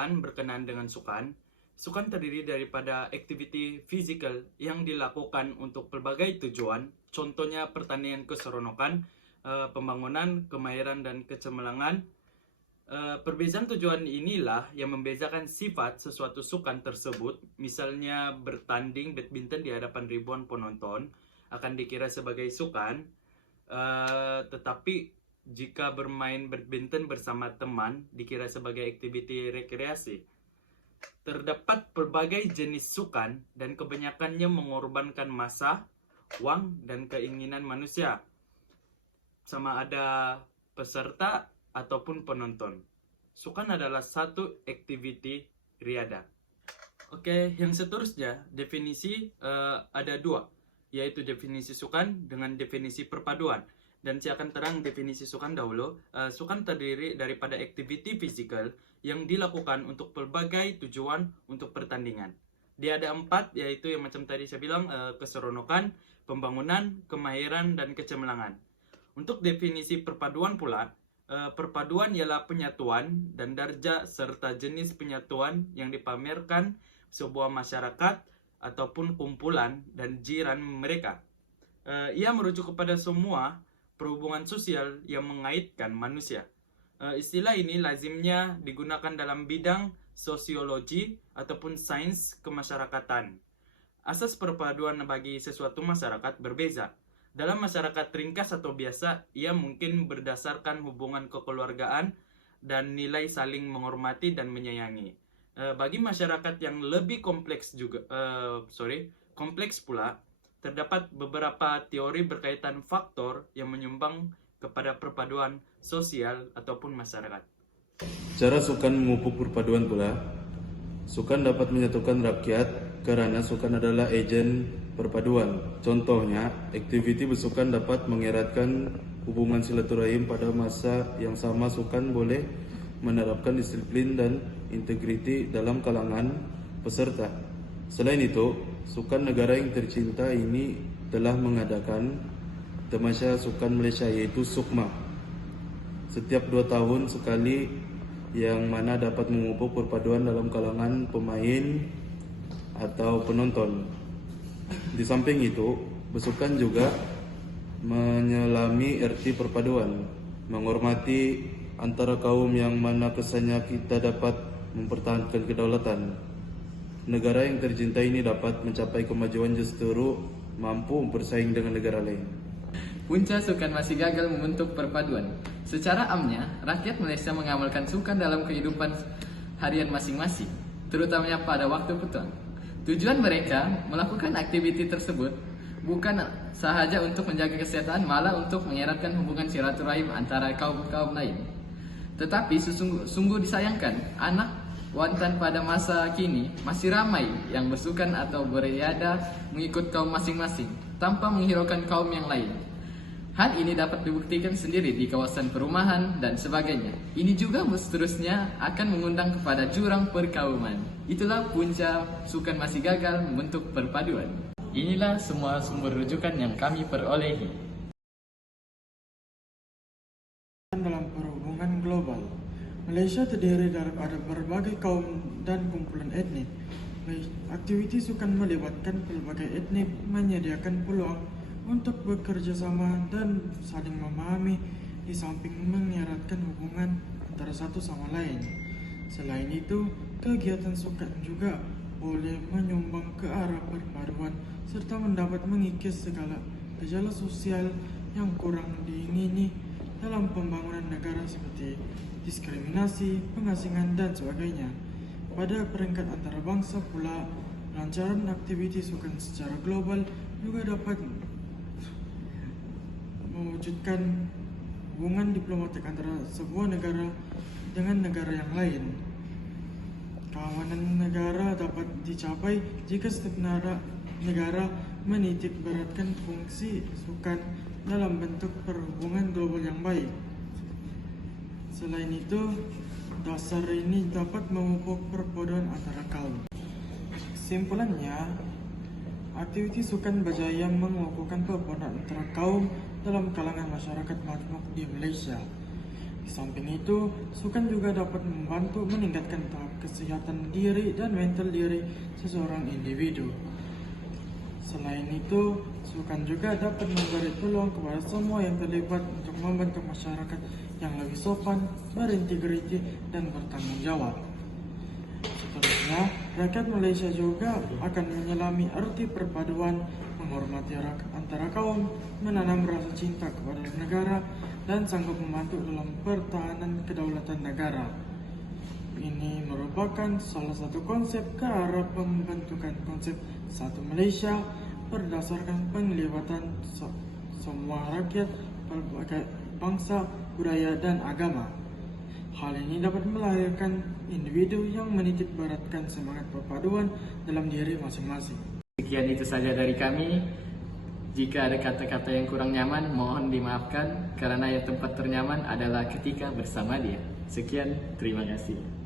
pengenalan berkenaan dengan sukan. Sukan terdiri daripada aktiviti fisikal yang dilakukan untuk berbagai tujuan, contohnya pertandingan keseronokan, pembangunan, kemahiran, dan kecemerlangan. Perbedaan tujuan inilah yang membedakan sifat sesuatu sukan tersebut. Misalnya bertanding badminton di hadapan ribuan penonton akan dikira sebagai sukan, tetapi jika bermain badminton bersama teman dikira sebagai aktiviti rekreasi. Terdapat berbagai jenis sukan dan kebanyakannya mengorbankan masa, uang, dan keinginan manusia, sama ada peserta ataupun penonton. Sukan adalah satu aktiviti riada. Oke, yang seterusnya definisi ada dua, yaitu definisi sukan dengan definisi perpaduan. Dan saya akan terang definisi sukan dahulu. Sukan terdiri daripada aktiviti fisikal yang dilakukan untuk berbagai tujuan untuk pertandingan. Dia ada 4, yaitu yang macam tadi saya bilang, keseronokan, pembangunan, kemahiran, dan kecemerlangan. Untuk definisi perpaduan pula, perpaduan ialah penyatuan dan darjah serta jenis penyatuan yang dipamerkan sebuah masyarakat ataupun kumpulan dan jiran mereka. Ia merujuk kepada semua perhubungan sosial yang mengaitkan manusia. Istilah ini lazimnya digunakan dalam bidang sosiologi ataupun sains kemasyarakatan. Asas perpaduan bagi sesuatu masyarakat berbeza. Dalam masyarakat ringkas atau biasa, ia mungkin berdasarkan hubungan kekeluargaan dan nilai saling menghormati dan menyayangi. Bagi masyarakat yang lebih kompleks kompleks pula, terdapat beberapa teori berkaitan faktor yang menyumbang kepada perpaduan sosial ataupun masyarakat. Cara sukan memupuk perpaduan pula. Sukan dapat menyatukan rakyat karena sukan adalah agen perpaduan. Contohnya, aktiviti bersukan dapat mengeratkan hubungan silaturahim pada masa yang sama. Sukan boleh menerapkan disiplin dan integriti dalam kalangan peserta. Selain itu, sukan negara yang tercinta ini telah mengadakan Tamasya Sukan Malaysia, yaitu SUKMA, setiap 2 tahun sekali, yang mana dapat memupuk perpaduan dalam kalangan pemain atau penonton. Di samping itu, bersukan juga menyelami erti perpaduan, menghormati antara kaum yang mana kesannya kita dapat mempertahankan kedaulatan. Negara yang tercinta ini dapat mencapai kemajuan justru mampu bersaing dengan negara lain. Punca sukan masih gagal membentuk perpaduan. Secara amnya, rakyat Malaysia mengamalkan sukan dalam kehidupan harian masing-masing, terutamanya pada waktu petang. Tujuan mereka melakukan aktiviti tersebut bukan sahaja untuk menjaga kesehatan, malah untuk mengeratkan hubungan silaturahim antara kaum-kaum lain. Tetapi sungguh disayangkan, anak wantan pada masa kini masih ramai yang bersukan atau beriadah mengikut kaum masing-masing tanpa menghiraukan kaum yang lain. Hal ini dapat dibuktikan sendiri di kawasan perumahan dan sebagainya. Ini juga seterusnya akan mengundang kepada jurang perkauman. Itulah punca sukan masih gagal membentuk perpaduan. Inilah semua sumber rujukan yang kami perolehi. Dalam perhubungan global, Malaysia terdiri daripada berbagai kaum dan kumpulan etnik. Aktiviti sukan melibatkan pelbagai etnik, menyediakan peluang untuk bekerja sama dan saling memahami, di samping mengeratkan hubungan antara satu sama lain. Selain itu, kegiatan sukan juga boleh menyumbang ke arah perpaduan serta mendapat mengikis segala gejala sosial yang kurang diingini dalam pembangunan negara seperti diskriminasi, pengasingan, dan sebagainya. Pada peringkat antarabangsa pula, pelancaran aktiviti sukan secara global juga dapat mewujudkan hubungan diplomatik antara sebuah negara dengan negara yang lain. Keamanan negara dapat dicapai jika setiap negara menitik beratkan fungsi sukan dalam bentuk perhubungan global yang baik. Selain itu, dasar ini dapat memupuk perpaduan antara kaum. Kesimpulannya, aktiviti sukan berjaya mengukuhkan perpaduan antara kaum dalam kalangan masyarakat majmuk di Malaysia. Di samping itu, sukan juga dapat membantu meningkatkan tahap kesehatan diri dan mental diri seseorang individu. Selain itu, sukan juga dapat memberi peluang kepada semua yang terlibat untuk membentuk masyarakat yang lebih sopan, berintegriti, dan bertanggung jawab. Seterusnya, rakyat Malaysia juga akan menyelami arti perpaduan, menghormati antara kaum, menanam rasa cinta kepada negara, dan sanggup membantu dalam pertahanan kedaulatan negara. Ini merupakan salah satu konsep ke arah pembentukan konsep satu Malaysia berdasarkan penglibatan semua rakyat berbagai bangsa, budaya, dan agama. Hal ini dapat melahirkan individu yang menitik beratkan semangat perpaduan dalam diri masing-masing. Sekian itu saja dari kami. Jika ada kata-kata yang kurang nyaman, mohon dimaafkan karena yang tempat ternyaman adalah ketika bersama dia. Sekian, terima kasih.